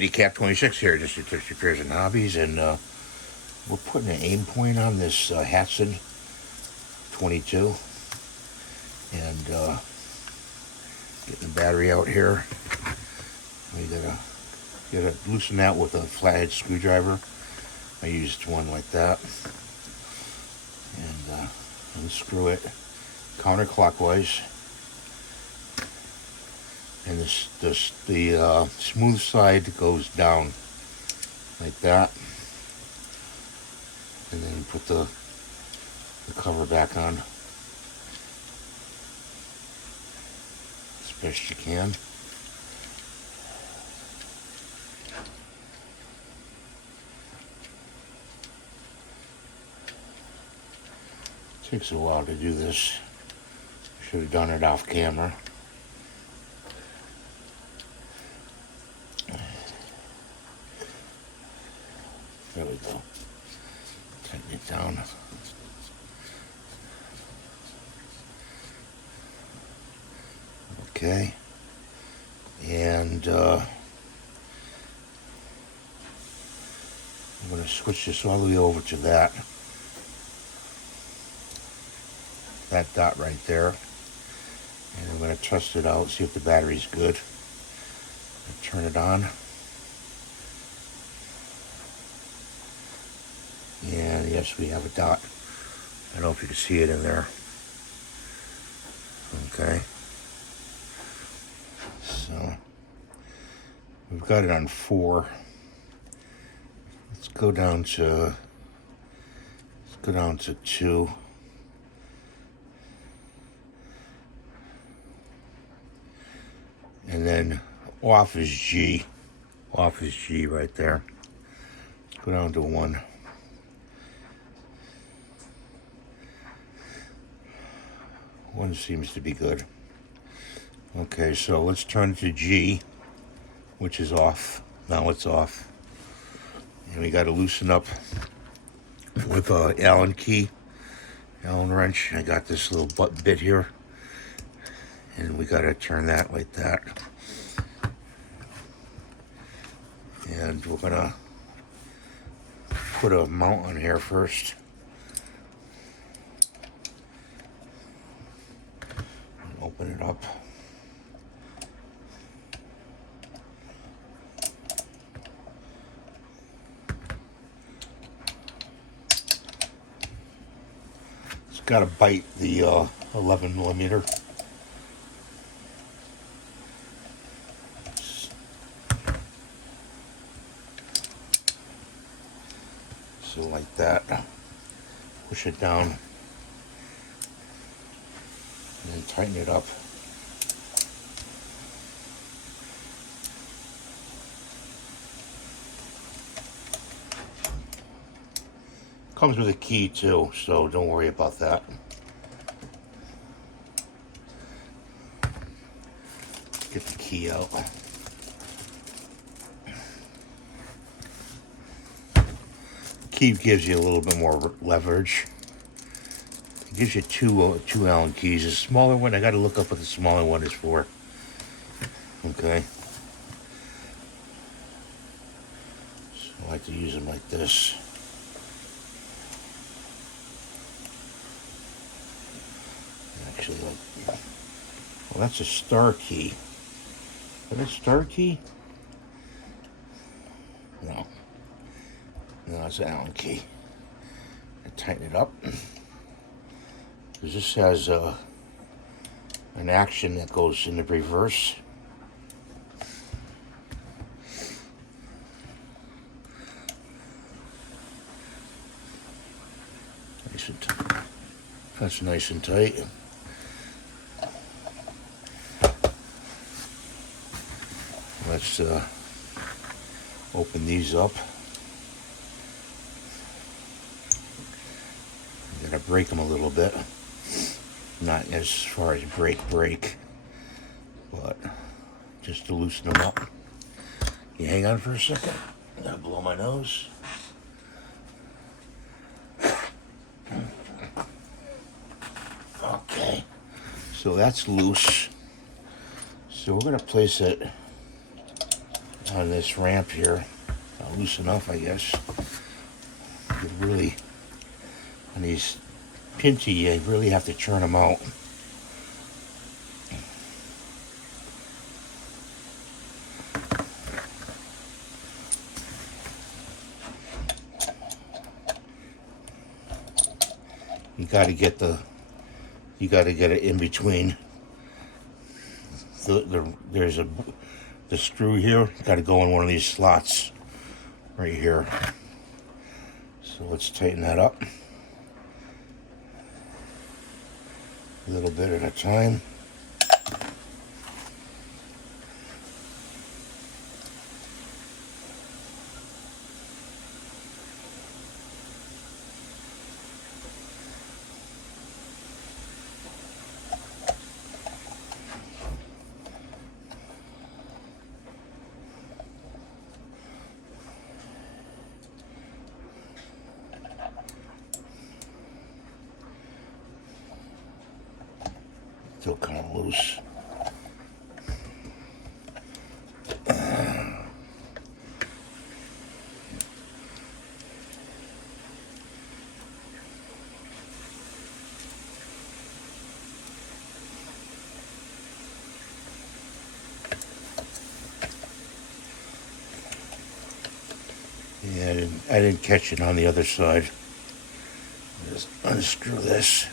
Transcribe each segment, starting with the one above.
Decap 26 here, just your tips, repairs, and hobbies, and we're putting an aim point on this Hatsan 22, and getting the battery out here. We gotta loosen that with a flathead screwdriver. I used one like that, and unscrew it counterclockwise. And the smooth side goes down like that, and then put the cover back on as best you can. Takes a while to do this. Should have done it off camera. There we go. Tighten it down. Okay. And I'm going to switch this all the way over to that dot right there. And I'm going to test it out, see if the battery's good. Turn it on. And yes, we have a dot. I don't know if you can see it in there. Okay. So we've got it on 4. Let's go down to 2. And then off is G. Off is G right there. Let's go down to 1. One seems to be good. Okay, so let's turn it to G, which is off. Now it's off. And we got to loosen up with a Allen key, Allen wrench. I got this little bit here, and we got to turn that like that. And we're gonna put a mount on here first. Open it up. It's got to bite the 11 millimeter. So like that. Push it down. And then tighten it up. Comes with a key too, so don't worry about that. Get the key out. Key gives you a little bit more leverage. It gives you two Allen keys. The smaller one, I got to look up what the smaller one is for. Okay. So I like to use them like this. Actually, well, that's a star key. Is that a star key? No. No, it's an Allen key. I tighten it up. Because this has an action that goes in the reverse. That's nice and tight. Let's open these up. I'm gonna break them a little bit. Not as far as break, but just to loosen them up. You hang on for a second. I'm gonna blow my nose. Okay, so that's loose. So we're gonna place it on this ramp here. Loose enough, I guess. You really, on these pinty, you really have to turn them out. You got to get it in between. There's the screw here. Got to go in one of these slots right here. So let's tighten that up a little bit at a time. Still kind of loose. Yeah, I didn't catch it on the other side. Just unscrew this.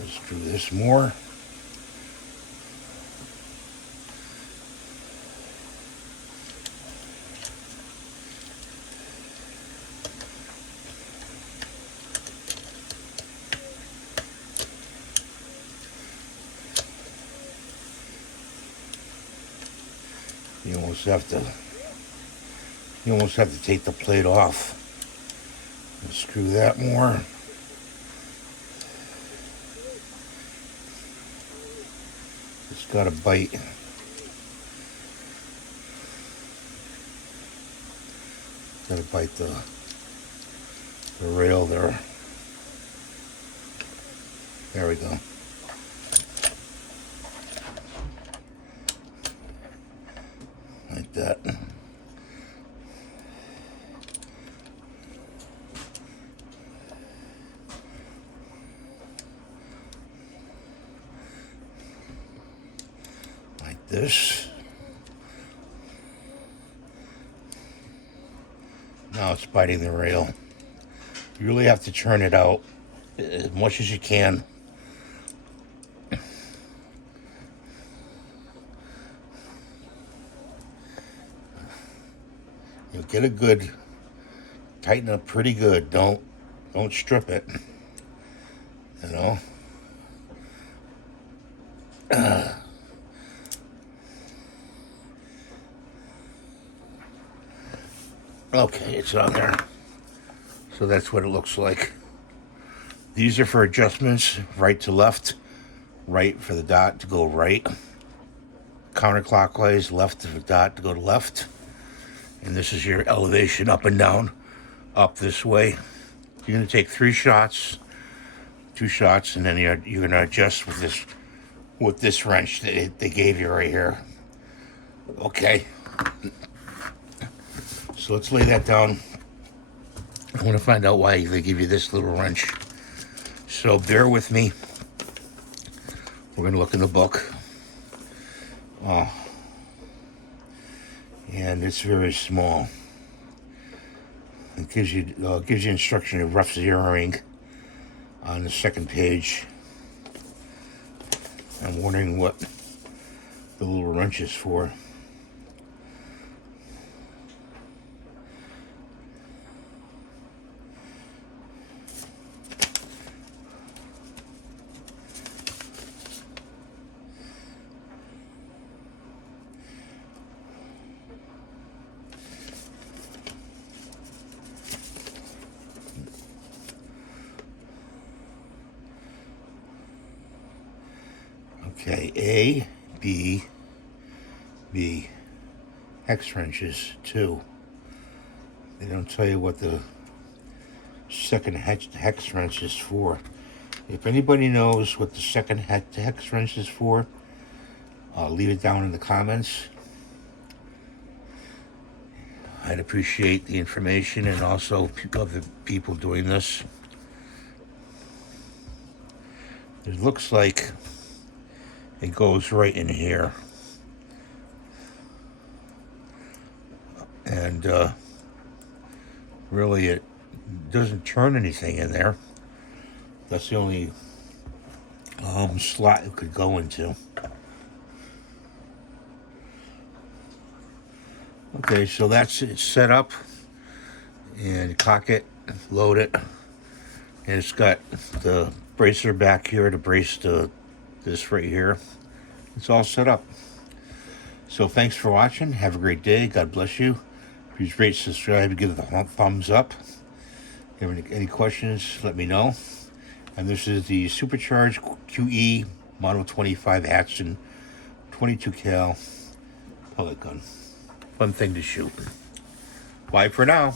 Unscrew this more. You almost have to take the plate off and screw that more. It's got a bite. Got to bite the rail there. There we go. Like that. Like this. Now it's biting the rail. You really have to turn it out as much as you can. You'll get a good, tighten up pretty good. Don't strip it. You know. Okay, it's on there. So that's what it looks like. These are for adjustments, right to left, right for the dot to go right, counterclockwise, left for the dot to go to left. And this is your elevation up and down, up this way. You're going to take 2 shots, and then you're going to adjust with this wrench that they gave you right here. Okay. So let's lay that down. I want to find out why they give you this little wrench. So bear with me. We're going to look in the book. And it's very small. It gives you instruction of rough zeroing on the second page. I'm wondering what the little wrench is for. Okay, A, B, B. hex wrenches too. They don't tell you what the second hex wrench is for. If anybody knows what the second hex wrench is for, leave it down in the comments. I'd appreciate the information and also of the people doing this. It looks like it goes right in here. And really it doesn't turn anything in there. That's the only slot it could go into. Okay, so that's it set up, and cock it, load it, and it's got the bracer back here to brace this right here. It's all set up. So thanks for watching. Have a great day. God bless you. Please rate, subscribe, give it a thumbs up. If you have any questions, let me know. And this is the Supercharged QE Model 25 Hatsan 22 cal pellet gun. Fun thing to shoot. Bye for now.